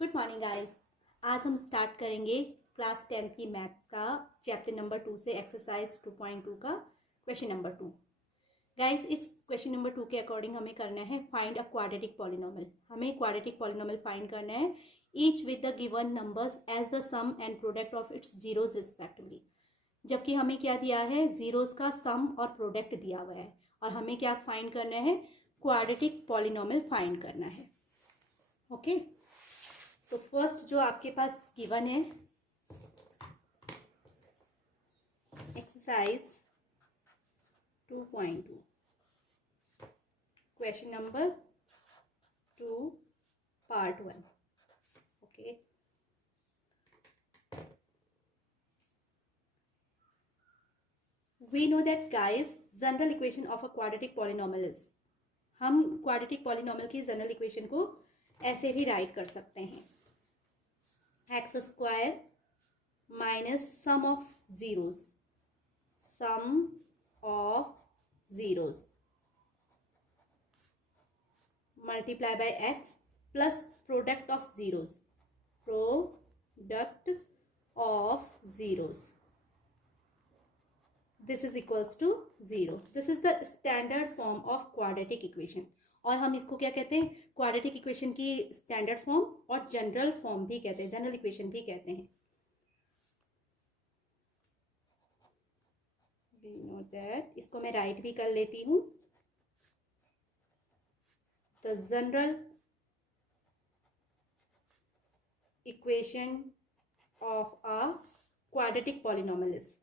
Good morning guys. आज हम start करेंगे क्लास 10th की मैथ्स का चैप्टर नंबर 2 से एक्सरसाइज 2.2 का क्वेश्चन नंबर 2। गाइस, इस क्वेश्चन नंबर 2 के अकॉर्डिंग हमें करना है फाइंड अ क्वाड्रेटिक पॉलिनोमियल। हमें क्वाड्रेटिक पॉलिनोमियल फाइंड करना है each with the given numbers as the sum and product of its zeros respectively. जबकि हमें क्या दिया है, जीरोज का सम और प्रोडक्ट दिया हुआ है और हमें क्या फाइंड करना है, क्वाड्रेटिक पॉलिनोमियल फाइंड करना है। ओके, तो फर्स्ट जो आपके पास गिवन है exercise 2.2 question number 2 part 1। Okay, we know that guys general equation of a quadratic polynomial is, हम क्वाड्रेटिक पॉलिनोमियल की जनरल इक्वेशन को ऐसे भी राइट कर सकते हैं, x square minus sum of zeros, sum of zeros multiply by x plus product of zeros, product of zeros, this is equals to zero. This is the standard form of quadratic equation. और हम इसको क्या कहते हैं, quadratic equation की standard form और general form भी कहते हैं, जनरल इक्वेशन भी कहते हैं। वी नो दैट, इसको मैं राइट भी कर लेती हूं, the general equation of a quadratic polynomial is,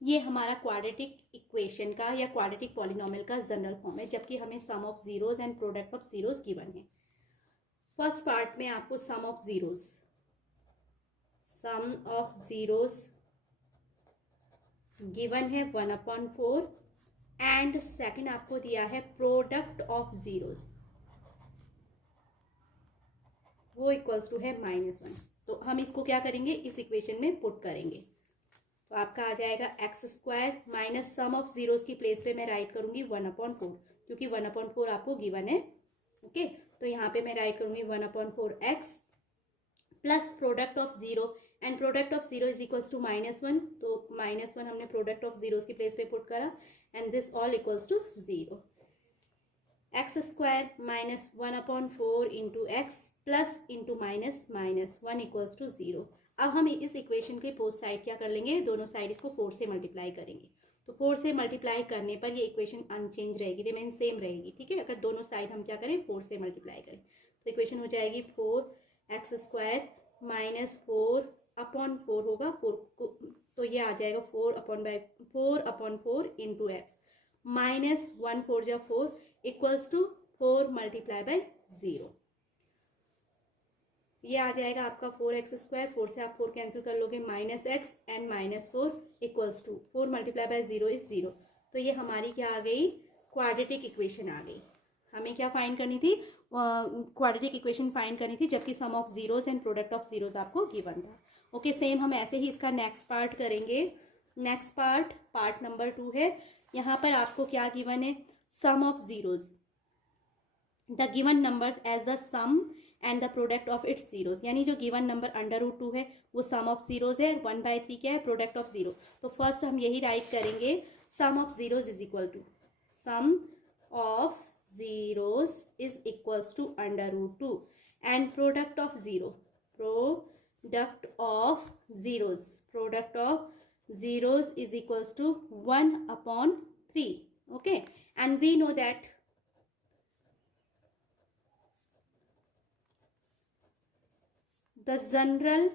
ये हमारा क्वाड्रेटिक इक्वेशन का या क्वाड्रेटिक पॉलिनोमियल का जनरल फॉर्म है, जबकि हमें sum of zeros and product of zeros given है। फर्स्ट पार्ट में आपको सम ऑफ जीरोस गिवन है 1/4 एंड सेकंड आपको दिया है प्रोडक्ट ऑफ जीरोस, वो इक्वल्स टू है -1। तो हम इसको क्या करेंगे, इस इक्वेशन में पुट करेंगे, तो आपका आ जाएगा x square minus sum of zeros की प्लेस पे मैं राइट करूंगी 1/4, क्योंकि 1/4 आपको गिवन है। ओके, तो यहाँ पे मैं राइट करूंगी 1/4 x plus product of zero, and product of zero is equals to -1, तो -1 हमने प्रोडक्ट ऑफ जीरोस की प्लेस पे पुट करा, and this all equals to zero. X square minus 1/4 into x plus into minus minus 1 equals to zero. अब हम इस equation के both side क्या कर लेंगे, दोनों साइड इसको 4 से मल्टीप्लाई करेंगे, तो 4 से मल्टीप्लाई करने पर ये इक्वेशन अनचेंज रहेगी, रिमेन सेम रहेगी। ठीक है, अगर दोनों साइड हम क्या करें, 4 से मल्टीप्लाई करें, तो इक्वेशन हो जाएगी 4x स्क्वायर माइनस 4/4 होगा 4 को, तो ये आ जाएगा 4/4 इंटू एक्स माइनस 1 4 जा 4 इक्वल्स टू 4 मल्टीप्लाई बाय 0। ये आ जाएगा आपका 4x स्क्वायर, 4 से आप 4 कैंसिल कर लोगे, minus x and -4 equals to 4 multiply by 0 is 0। तो ये हमारी क्या आ गई, क्वाड्रेटिक इक्वेशन आ गई। हमें क्या फाइंड करनी थी, क्वाड्रेटिक इक्वेशन फाइंड करनी थी, जबकि sum of zeros and product of zeros आपको गिवन था। ओके, सेम हम ऐसे ही इसका नेक्स्ट पार्ट करेंगे। नेक्स्ट पार्ट नंबर 2 है। यहाँ पर आपको क्या गिवन है, sum of zeros, the given numbers as the sum and the product of its zeros, यानी जो गिवन नंबर √2 है वो सम ऑफ जीरोस है, 1/3 क्या है, प्रोडक्ट ऑफ जीरो। तो फर्स्ट हम यही राइट करेंगे, sum of zeros is equal to sum of zeros is equals to √2 and product of zero, product of zeros is equals to 1/3. Okay, and we know that the general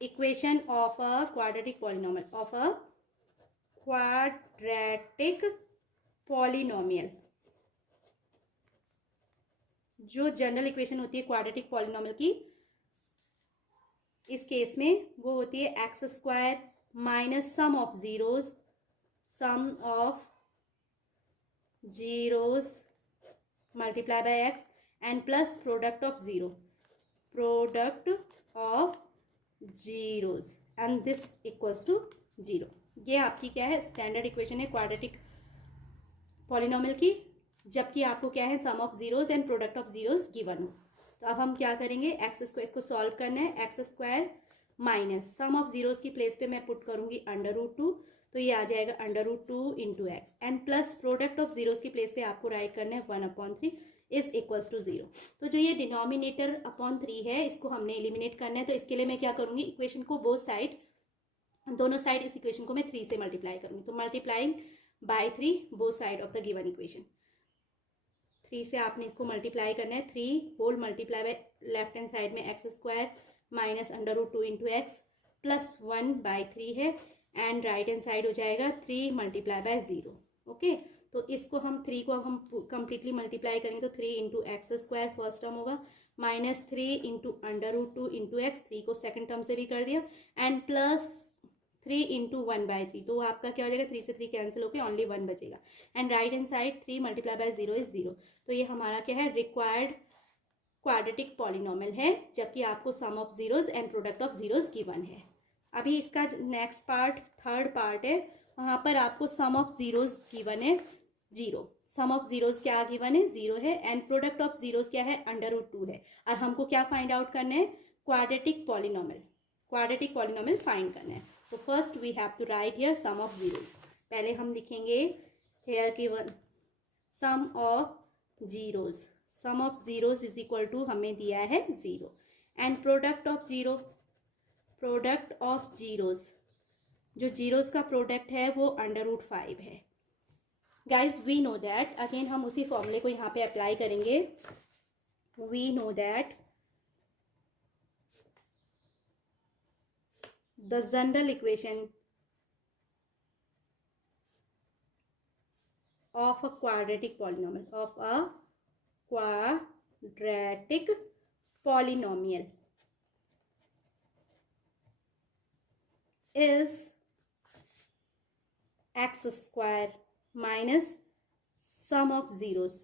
equation of a quadratic polynomial, जो general equation होती है quadratic polynomial की, इस case में वो होती है x square minus sum of zeros multiply by x and plus product of zeros, and this equals to 0। ये आपकी क्या है, स्टैंडर्ड इक्वेशन है क्वाड्रेटिक पॉलिनोमियल की, जबकि आपको क्या है, sum of zeros and product of zeros given हो। तो अब हम क्या करेंगे, एक्स स्क्वायर, इसको सॉल्व करना है, x square minus sum of zeros की प्लेस पे मैं पुट करूंगी √2, तो ये आ जाएगा √2 into x and plus product of zeros की प्लेस पे आपको राइट करना है 1/3 इज इक्वल्स टू 0। तो जो ये डिनोमिनेटर अपॉन 3 है, इसको हमने एलिमिनेट करना है। तो इसके लिए मैं क्या करूंगी, इक्वेशन को बोथ साइड, दोनों साइड इस इक्वेशन को मैं 3 से मल्टीप्लाई करूंगी। तो multiplying by 3 both side of the given equation, 3 से आपने इसको मल्टीप्लाई करना है, 3 whole multiply by left hand side में x square minus √2 into x plus 1/3 है, एंड राइट हैंड साइड हो जाएगा 3 मल्टीप्लाई बाय 0। ओके, तो इसको हम 3 को हम कंप्लीटली मल्टीप्लाई करेंगे, तो 3 into x square first term होगा, माइनस 3 इंटू √2 इंटू एक्स, 3 को सेकेंड टर्म से भी कर दिया, एंड प्लस 3 इंटू 1/3, तो आपका क्या हो जाएगा, 3 से 3 कैंसिल होकर ओनली 1 बचेगा, and right hand side 3 multiply by 0 is 0। तो ये हमारा क्या है, रिक्वायर्ड क्वाड्रेटिक पॉलिनोमियल है, जबकि आपको sum of zeros and product of zeros given है। अभी इसका नेक्स्ट पार्ट, थर्ड पार्ट है, वहाँ पर आपको सम ऑफ जीरोज गिवन है 0, सम ऑफ जीरोज क्या गिवन है, 0 है, एंड प्रोडक्ट ऑफ जीरोज क्या है, √2 है, और हमको क्या फाइंड आउट करना है, क्वाड्रेटिक पॉलिनोमियल फाइंड करना है। तो first we have to write here sum of zeros. पहले हम लिखेंगे here given sum of zeros is equal to, हमें दिया है 0, एंड प्रोडक्ट ऑफ जीरोज, जो जीरोज का प्रोडक्ट है वो √5 है। Guys we know that, again हम उसी फॉर्मूले को यहाँ पे अप्लाई करेंगे, we know that the general equation of a quadratic polynomial is x square minus sum of zeros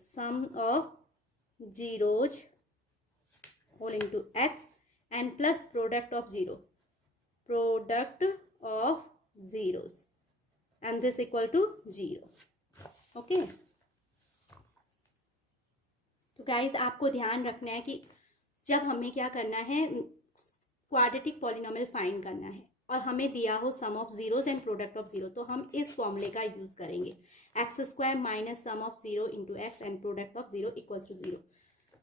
whole into x and plus product of zeros and this equal to 0। Okay, तो guys आपको ध्यान रखना है कि जब हमें क्या करना है, क्वाड्रेटिक पॉलिनोमियल फाइंड करना है और हमें दिया हो sum of zeros and product of zero, तो हम इस फॉर्मूले का यूज करेंगे, x square minus sum of 0 into x and product of 0 equals to 0।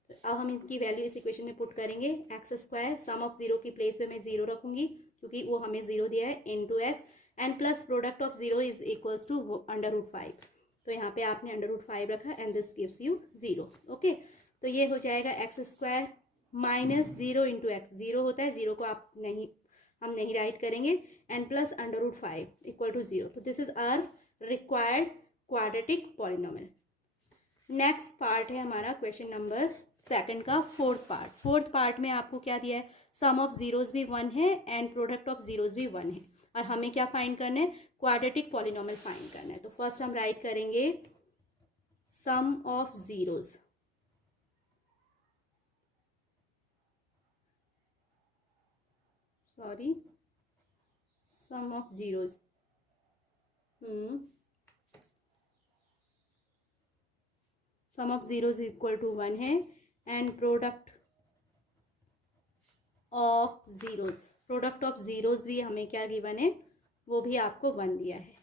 तो अब हम इसकी वैल्यू इस इक्वेशन में पुट करेंगे, एक्स स्क्वायर सम ऑफ 0 की प्लेस पे मैं 0 रखूंगी क्योंकि वो हमें 0 दिया है, into x and plus product of 0 is equals to √5, तो यहाँ पे आपने √5 रखा and this gives you 0। Okay, तो ये हो जाएगा x square minus 0 into x, 0 होता है, 0 को हम नहीं राइट करेंगे, एंड प्लस √5 इक्वल टू 0। तो this is our required quadratic polynomial. Next part है हमारा क्वेश्चन नंबर 2 का फोर्थ पार्ट में आपको क्या दिया है, सम ऑफ जीरोज भी 1 है एंड प्रोडक्ट ऑफ जीरोज भी 1 है, और हमें क्या फाइंड करना है, क्वाड्रेटिक पॉलिनोमियल फाइंड करना है। तो फर्स्ट हम राइट करेंगे sum of zeros, sum of zeros, sum of zeros equal to 1 है, एंड प्रोडक्ट ऑफ जीरोज भी हमें क्या गिवन है, वो भी आपको 1 दिया है।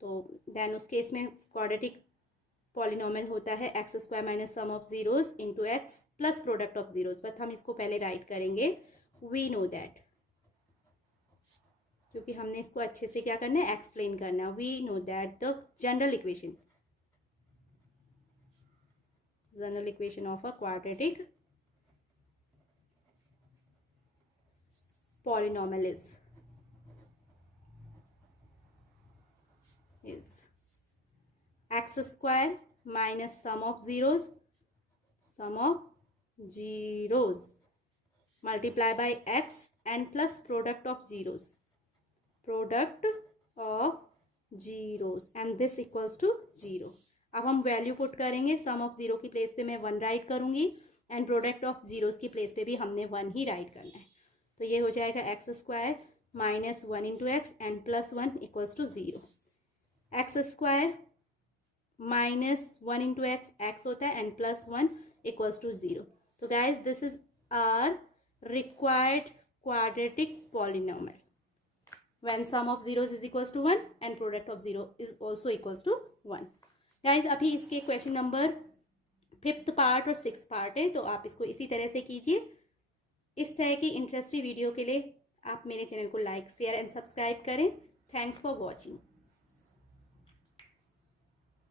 तो देन उस केस में क्वाड्रेटिक पॉलिनोमियल होता है x square minus sum of zeros into x plus product of zeros, but हम इसको पहले राइट करेंगे, वी नो दैट, क्योंकि हमने इसको अच्छे से क्या करना है, एक्सप्लेन करना है। We know that the general equation of a quadratic polynomial is x square minus sum of zeros multiply by x and plus product of zeros and this equals to 0। अब हम वैल्यू पुट करेंगे, sum of 0 की place पे मैं 1 right करूंगी and product of zeros की place पे भी हमने 1 ही राइट करना है। तो ये हो जाएगा x square minus 1 into x and plus 1 equals to 0। X square minus 1 into x होता है एंड प्लस 1 इक्वल्स टू 0। तो guys this is our required quadratic polynomial when sum of zeros is equals to 1 and product of 0 is also equals to 1। Guys अभी इसके question number 5th part और 6th part है, तो आप इसको इसी तरह से कीजिए। इस तरह की इंटरेस्टिंग वीडियो के लिए आप मेरे चैनल को लाइक शेयर एंड सब्सक्राइब करें। Thanks for watching.